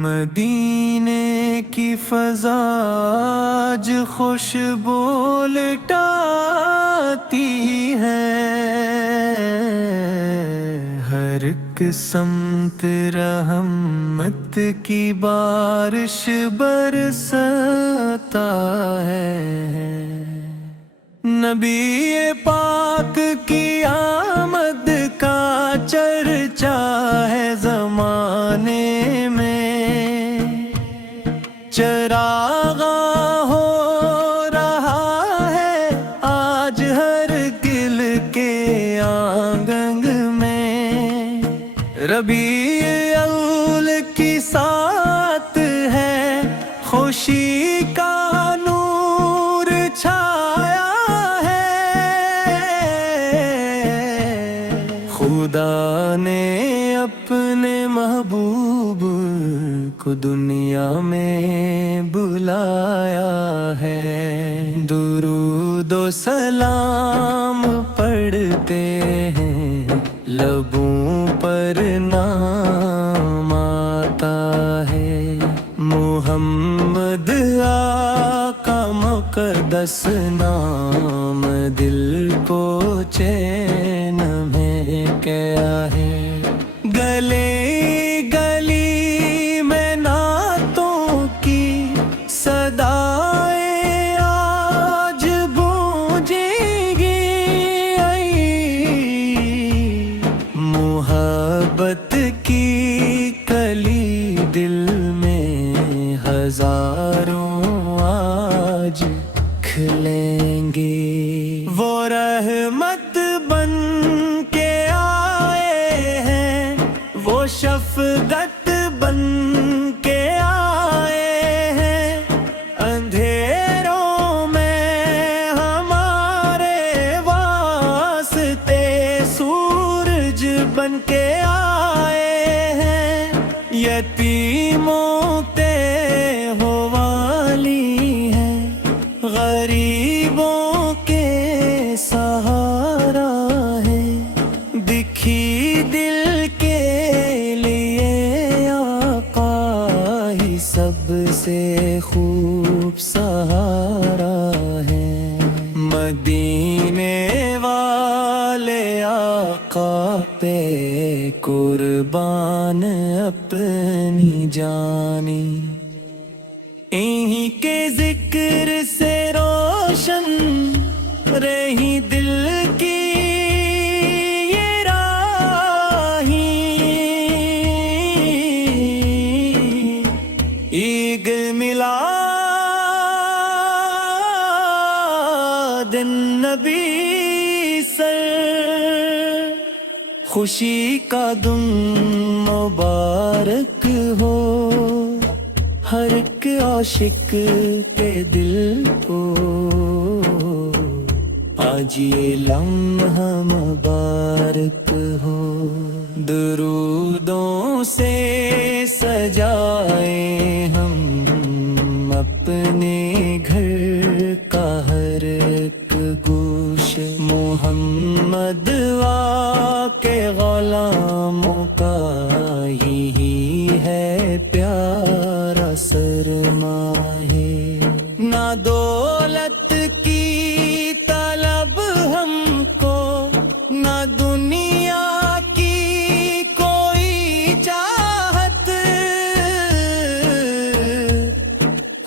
مدینے کی فضا آج خوشبو لٹاتی ہے، ہر ایک سمت رحمت کی بارش برستا ہے۔ نبی پاک کی آمد کا چرچا ہے زمانے میں، چراغاں ہو رہا ہے آج ہر دل کے آنگن میں۔ ربیع الاول کی سات ہے، خوشی کا نور چھایا ہے، خدا نے اپنے محبوب کو دنیا میں بلایا ہے۔ درود و سلام پڑھتے ہیں، لبوں پر نام آتا ہے، محمد آقا مقدس نام دل کو چین میں کیا ہے۔ گلے گلی میں نعتوں کی صدائیں آج گونجیں گی، محبت کی کلی دل میں ہزاروں آج کھلیں گے۔ وہ رحمت بن کے آئے ہیں، وہ شفقت بن کے آئے ہیں، اندھیروں میں ہمارے واسطے سورج بن کے آئے ہیں، یتیموں کے ہو والی ہیں، غریبوں کے سہارا ہے، دکھی دل کے لیے آقا ہی سب سے خوب سہارا ہے۔ مدینے والے آقا پہ قربان اپنی جانی، انہی کے ذکر سے روشن رہی دل کی یہ راہیں، عید میلاد النبی سر، خوشی کا دن مبارک ہو ہر ایک عاشق کے دل کو، آج یہ لمحہ مبارک ہو۔ درودوں سے سجائیں ہم اپنے گھر کا ہر ایک گوشے، محمد کے غلاموں کا یہی ہے پیارا سرمایہ۔ نہ دولت کی طلب ہم کو، نہ دنیا کی کوئی چاہت،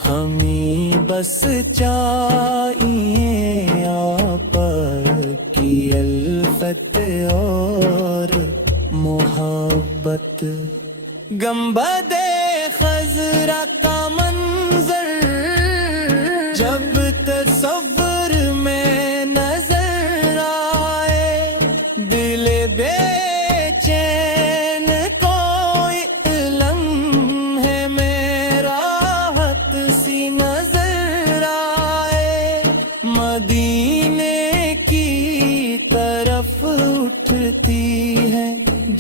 ہمیں بس چاہیے آپ کی الفت اور محبت۔ گنبد خضرا کا منظر جب تصور میں نظر آئے، دل بے چین کوئی لمحے میں راحت سی نظر آئے، مدینے کی طرف اٹھتی ہے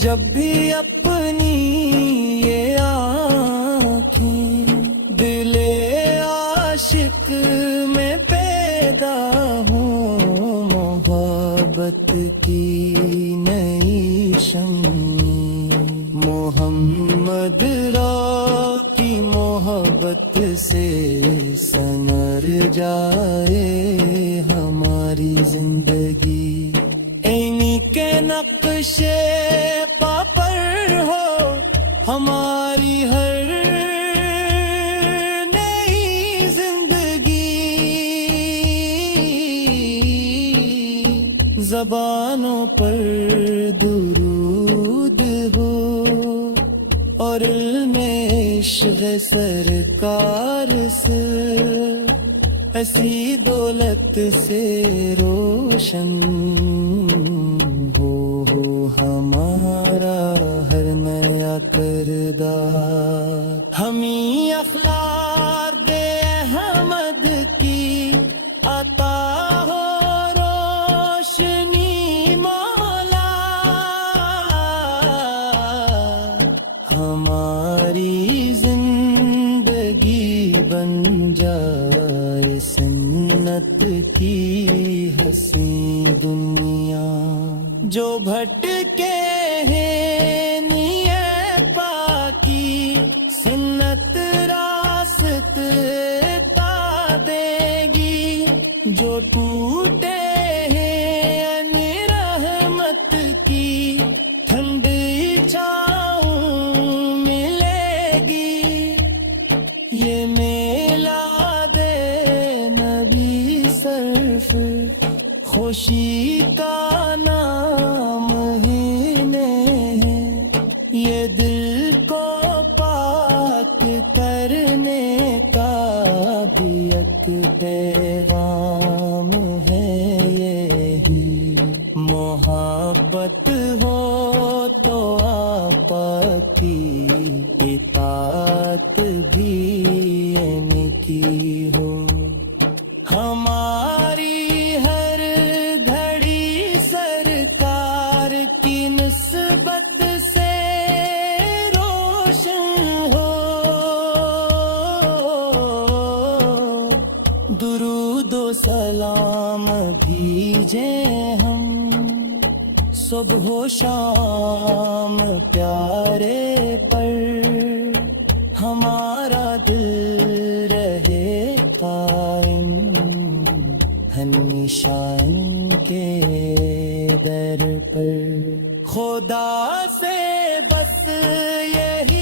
جب بھی اپنی یہ آنکھیں، دل عاشق میں پیدا ہوں محبت کی نئی شمع، محمد را کی محبت سے سنور جائے ہماری زندگی، انہی کے نقش پا پر ہو ہماری ہر نئی زندگی، زبانوں پر درود ہو اور علم عشق سرکار سے، ایسی دولت سے روشن ہو ہمارا ہر نیا کردار، ہمیں اخلاق دے احمد کی عطا ہو روشنی مولا، ہماری زندگی بن جائے سنت کی حسین دنیا، جو بھٹکے ہیں نیے پاکی سنت راست پا دے گی، جو ٹوٹے ہیں رحمت کی ٹھنڈی چھاؤں ملے گی، یہ میلاد نبی صرف خوشی کا نام ہی ہے، یہ دل کو پاک کرنے کا بھی ایک پیغام ہے، یہی محبت ہو تو آقا کی اطاعت بھی ان کی ہو، ہماری ہر گھڑی سرکار کی نسبت سے روشن ہو، درود و سلام بھیجیں ہم صبح و شام پیارے پر، ہمارا دل رہے قائم ہمیشہ کے در پر، خدا سے بس یہی